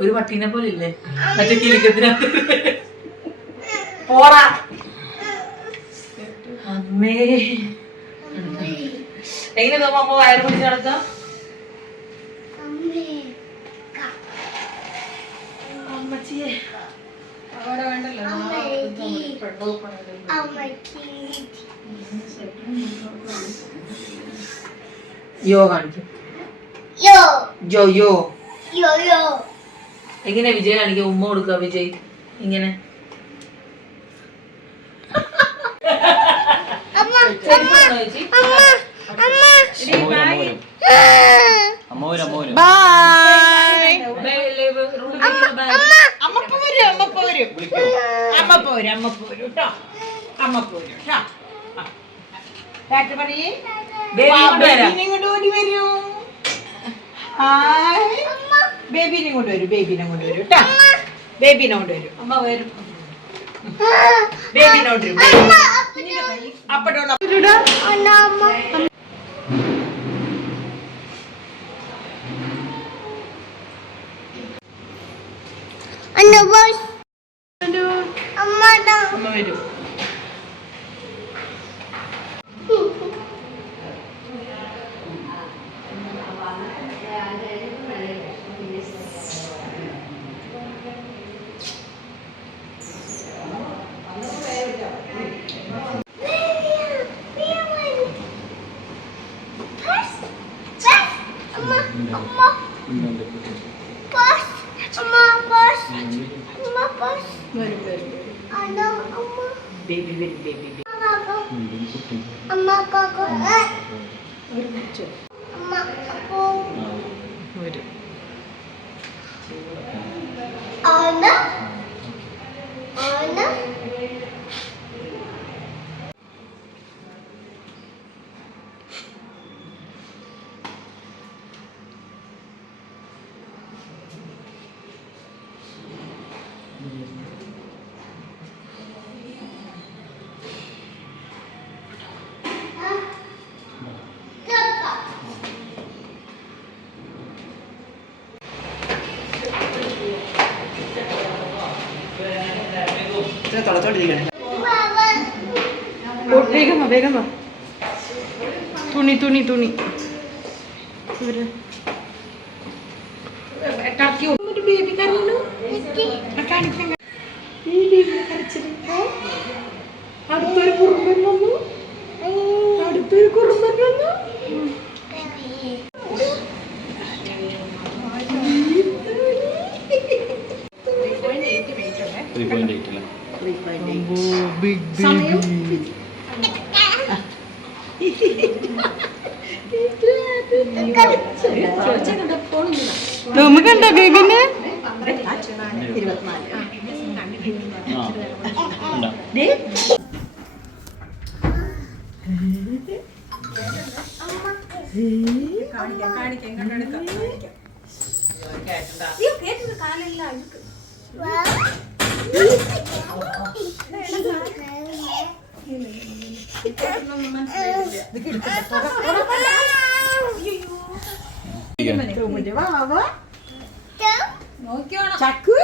ഒരു പട്ടീനെ പോലെ ഇല്ലേ മറ്റേ കിലിക്കത്തിനകത്ത്. പോറാ അമ്മേ. എങ്ങനെ തോന്നുമ്പോ അമ്മ വയറ് പിടിച്ച് നടക്കാം അമ്മച്ചിയെ അവിടെ വേണ്ടല്ലോ. യോ കാണിക്കും. യോ. യോ. എങ്ങനെ വിജയ് കാണിക്കുക ഉമ്മ കൊടുക്കുക വിജയ്? ഇങ്ങനെ. ഓടി വരൂ. ഹായ്. ബേബിനെ കൊണ്ട് വരും ബേബിനെ കൊണ്ട് വരും കേട്ടോ ബേബിനെ കൊണ്ട് വരും അമ്മ വരും. ബേബിനെ കൊണ്ട് വരും അപ്പടോണം അമ്മ വരും. ബേബി വരും ബേബി അമ്മ വരും വേഗം വാ വേഗം വാ. തുണി തുണി തുണി. ബേബി കരഞ്ഞു ഈ ബേബി കരച്ചിട്ട് അടുത്തൊരു കുറുമ്പൻ വന്നു. അടുത്തൊരു കുറുമ്പൻ വന്നു. കണ്ട ബേബിനെ? ആ. ഉണ്ടാ ചക്ക്.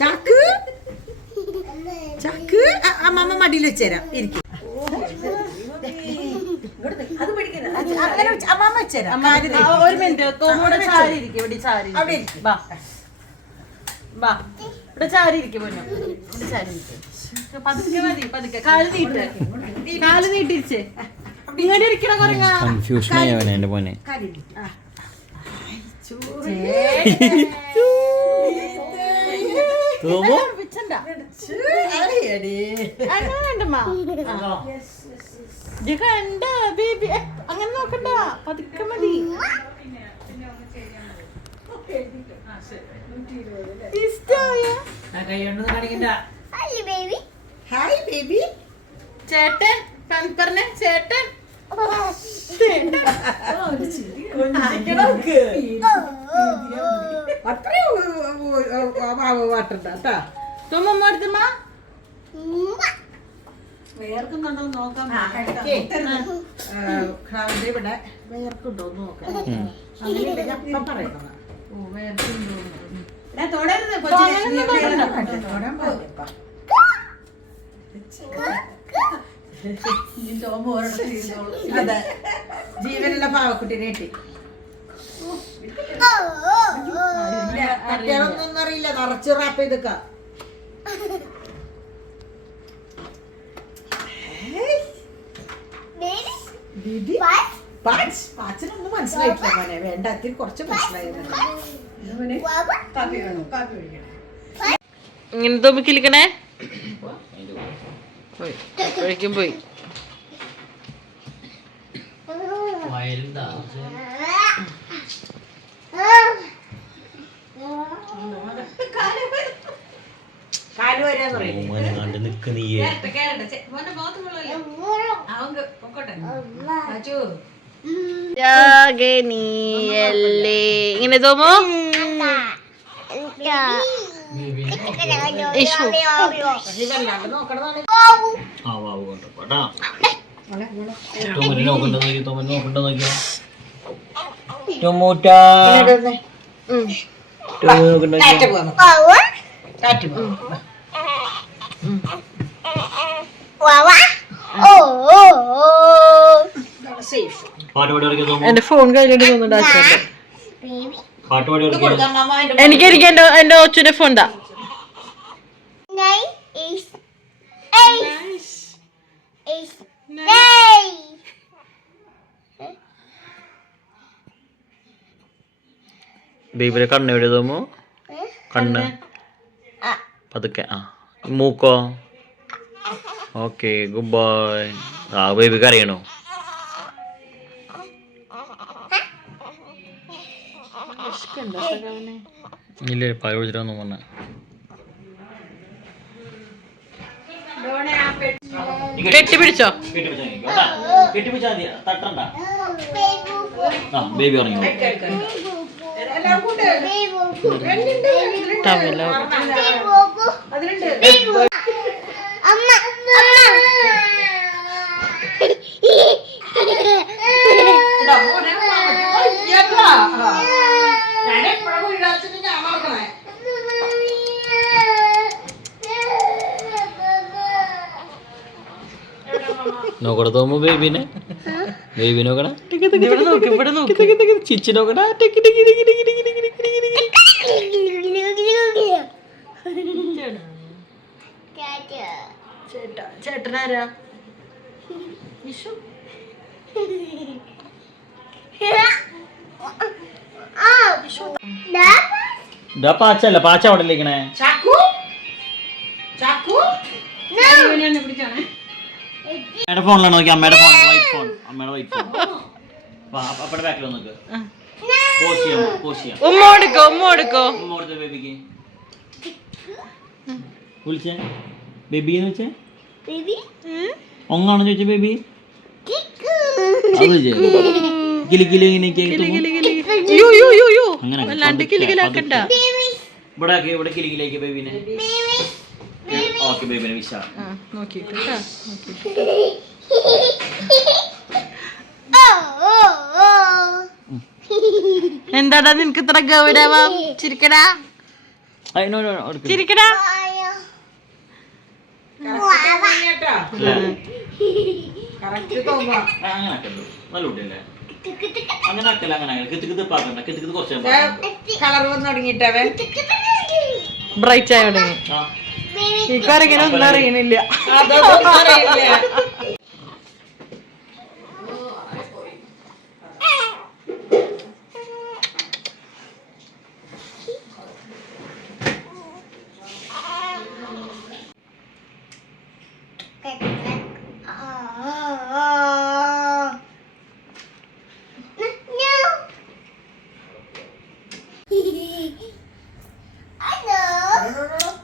ചക്ക്. ചക്ക്. അമ്മമ്മ മടിയിൽ വെച്ചുതരാം ഇരിക്കും. അമ്മമ്മ വെച്ചുതരാം ഒരു മിനിറ്റ്. കോമോടെ ചാരി ഇരിക്കും. ഇവിടെ ചാരി. അവിടെ ഇരിക്കും. ബാ ഇവിടെ ചാരി ഇരിക്കും പൊന്നു. ഇവിടെ ചാരി ഇരിക്കും പതുക്കെ മതി പതുക്കെ. കാൽ നീട്ട്. കാൽ നീട്ടിരിച്ചേ. ഇങ്ങനെ ഇരിക്കണ കുറങ്ങ കൺഫ്യൂഷൻ അവനെ എന്റെ മോനെ. കാൽ നീട്ടി. ആ. തോമോ പിച്ചണ്ട? അറിയടി. അങ്ങനെ വേണ്ടമ്മ ഇത് കണ്ട ബേബി? അങ്ങനെ നോക്കണ്ട. പതുക്കെ മതി. ഹായ് ബേബി ചേട്ടൻ പമ്പറിനെ ചേട്ടൻ അത്രയും വാട്ടണ്ട കേട്ടാ തുമ്മ അടുത്തമ്മ ക്രാവിന്റെ ഇവിടെ വേർക്കുണ്ടോ നോക്കാം അങ്ങനെ പറയണം ജീവനുള്ള പാവക്കുട്ടിനെ കിട്ടി മറ്റേതൊന്നും അറിയില്ല നിറച്ച് റാപ്പ് ചെയ്തക്ക What? പാച്ച് പാച്ചിനൊന്നും മനസ്സിലായിട്ടില്ല മോനെ. വേണ്ട അതിൽ കുറച്ച് മനസ്സിലായിരുന്നു ഇങ്ങനെ പോയി. ഒഴിക്കും ജഗനിയല്ലേ ഇങ്ങനെ തോമോ വാ ഓ ഓ സേഫ് എന്റെ ഫോൺ കയ്യിലോട്ട് തോന്നുന്നുണ്ട് എനിക്ക് എനിക്ക് എന്റെ എന്റെ ഒച്ചുടെ ഫോൺ താ ബേബിയുടെ കണ്ണ് എവിടെ എഴുതുമോ കണ്ണ്. പതുക്കെ. ആ. മൂക്കോ? ഓക്കെ ഗുഡ് ബൈ ആ ബേബിക്ക് അറിയണോ ഇല്ലേ പാൽ കുടിച്ചിട്ടാന്ന് പറഞ്ഞ കെട്ടിപ്പിടിച്ചോ? ബേബി ഇറങ്ങി ടവലോ അതിലുണ്ട്. പുറത്ത് ബേബിനെ ബേബി നോക്കടാ ചിച്ചി നോക്കടാ വിഷു പാച്ച പാച്ച അവിടെ ഇരിക്കണേ ചാക്കു ചാക്കു പിടിച്ചാണേ അമ്മയുടെ ഫോണിലാണ് നോക്കി അമ്മയുടെ ഫോൺ വൈറ്റ് ഫോൺ അമ്മയുടെ വൈറ്റ് ഫോൺ അപ്പടെ ബാക്കിൽ നോക്ക്. ഉമ്മ കൊടുക്കോ ഉമ്മ കൊടുക്കോ. ഉമ്മ കൊടുത്ത ബേബിക്ക് വിളിച്ചേ? ബേബി എന്ന് വെച്ചേ ഒങ്ങാണെന്ന് ചോദിച്ച ബേബി ഇവിടെ ഇവിടെ കിളിക്കിലേക്ക് ബേബിനെ ഓക്കെ ബേബി വിശ നോക്കിയിട്ട് എന്താടാ നിനക്ക് ഇത്ര ഗൗരവം? ചിരിക്കടാ. ചിരിക്കടാ. അങ്ങനെ ആക്കല്ല അങ്ങനെ അങ്ങനെ കിത്തുക്കിത്ത് പാക്കണ്ട കിത്തുക്കിത്ത് കുറച്ച് കളർ വന്ന് ബ്രൈറ്റ് ആയി തുടങ്ങി. ഇക്കാരങ്ങനെ ഒന്നും അറിയണില്ല Hello.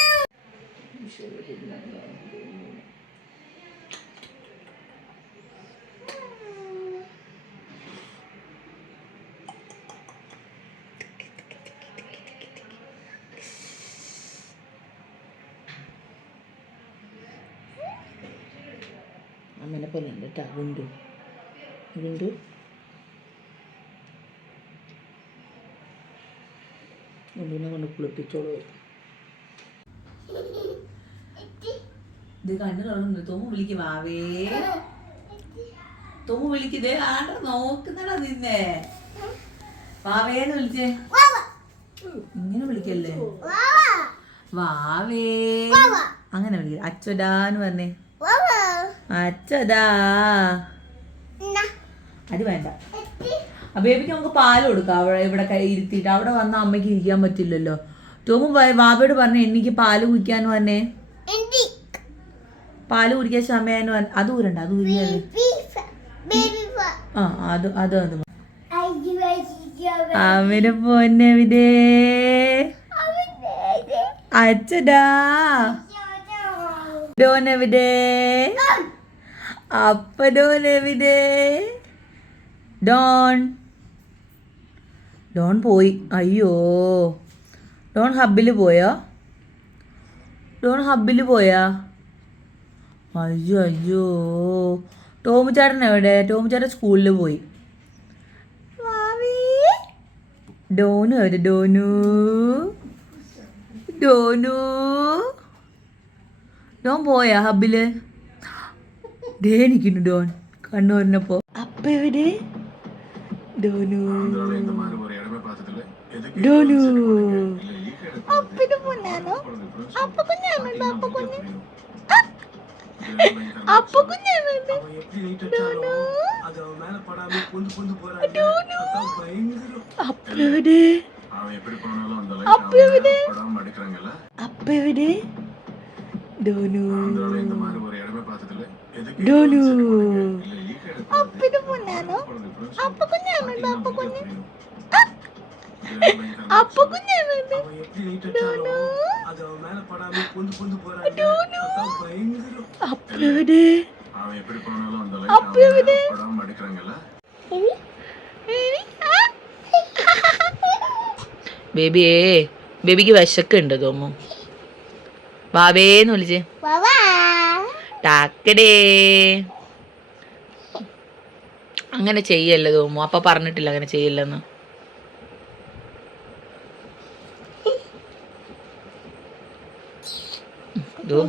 അമ്മനെ പോലെ ഉണ്ട് കേട്ടോ ഗുണ്ടു ഗുണ്ടു ഗുണ്ടുവിനെ കൊണ്ട് കുളിപ്പിച്ചോളൂ. ഇത് കണ്ണു തുറന്നു തോമു വിളിക്ക് വാവേ. തോമു വിളിക്കുന്നേ ആണ്ട നോക്കുന്നടാ നിന്നെ. വാവേന്ന് വിളിച്ചേ. ഇങ്ങനെ വിളിക്കല്ലേ? വാവേ. അങ്ങനെ വിളിക്ക അച്ചടാന്ന് പറഞ്ഞേ. അച്ചടാ അത് വേണ്ട. ബേബിക്ക് നമുക്ക് പാൽ കൊടുക്കാം. അവിടെ ഇവിടെ ഇരുത്തിയിട്ട്. അവിടെ വന്ന അമ്മയ്ക്ക് ഇരിക്കാൻ പറ്റില്ലല്ലോ. ടോമു ബാബയോട് പറഞ്ഞ എനിക്ക് പാൽ കുടിക്കാൻ പറഞ്ഞേ പാൽ കുടിക്കാൻ സമയാന്ന് പറഞ്ഞ അത് ഊരണ്ട അത് ഊരി ആ അത് അത് അത്. അവന് പൊന്നവിടേ അച്ചടാ ഡോനെവിടെ അപ്പ ഡോനെവിടെ ഡോൺ. ഡോൺ പോയി. അയ്യോ. ഡോൺ ഹബ്ബിൽ പോയോ? ഡോൺ ഹബ്ബിൽ പോയാ? അയ്യോ അയ്യോ. ടോമിച്ചാട്ടൻ എവിടെ? ടോമിച്ചാട്ടൻ സ്കൂളിൽ പോയി. ഡോനു എവിടെ? ഡോനു? ഡോനു? ഡോൻ പോയാ ഹബിൽ ഡേ നിൽക്കുന്നു ഡോൻ. കണ്ണൂരിനപ്പോ. അപ്പ എവിടെ? ഡോനു. ഡോനു. അപ്പിന് അപ്പ കുഞ്ഞാണോ അപ്പ കുഞ്ഞ്? അപ്പ കുഞ്ഞാണോ ഡോനു. ഡോനു. അപ്പ എവിടെ? അപ്പ എവിടെ? അപ്പ എവിടെ? ഡോനു. ഡോനു അപ്പിന് പൊന്നാണോ അപ്പ കുഞ്ഞാണോ അപ്പ കുഞ്ഞ് അപ്പ കുഞ്ഞാണോ ഡോനു ഡോനു അപ്പ എവിടെ? അപ്പ എവിടെ? ബേബിയേ ബേബിക്ക് വിശക്കുണ്ട് തോമു ബാബേന്ന് വിളിച്ചേ. ടാക്കടേ. അങ്ങനെ ചെയ്യല്ലേ തോമു. അപ്പ പറഞ്ഞിട്ടില്ല അങ്ങനെ ചെയ്യില്ലെന്ന്.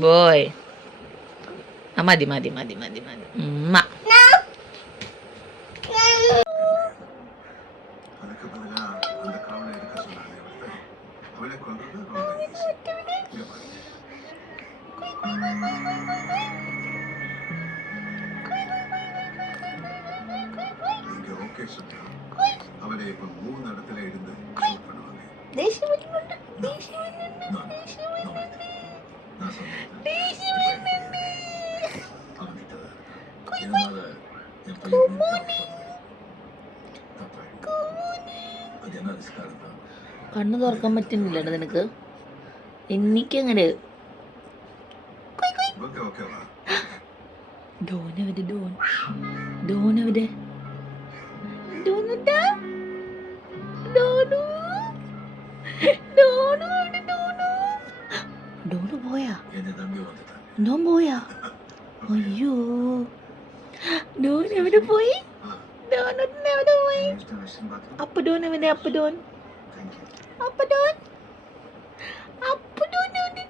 ബോയ്. മതി മതി മതി മതി മതി. ഉമ്മ. അവരെ ഇപ്പൊ മൂന്നിടത്തിലിരുന്ന് കണ്ണു തുറക്കാൻ പറ്റുന്നില്ലടാ നിനക്ക്? എനിക്കങ്ങനെ ഡോനവിടെ ഡോൺ ഡോനവിടെ എന്തോ പോയാ? അയ്യോ. ഡോൻ എവിടെ പോയി? ഡോൻ എവിടെ പോയി? അപ്പ ഡോൻ എവിടെ? അപ്പ ഡോൻ. അപ്പ ഡോൻ. അപ്പ ഡോൻ എവിടെ?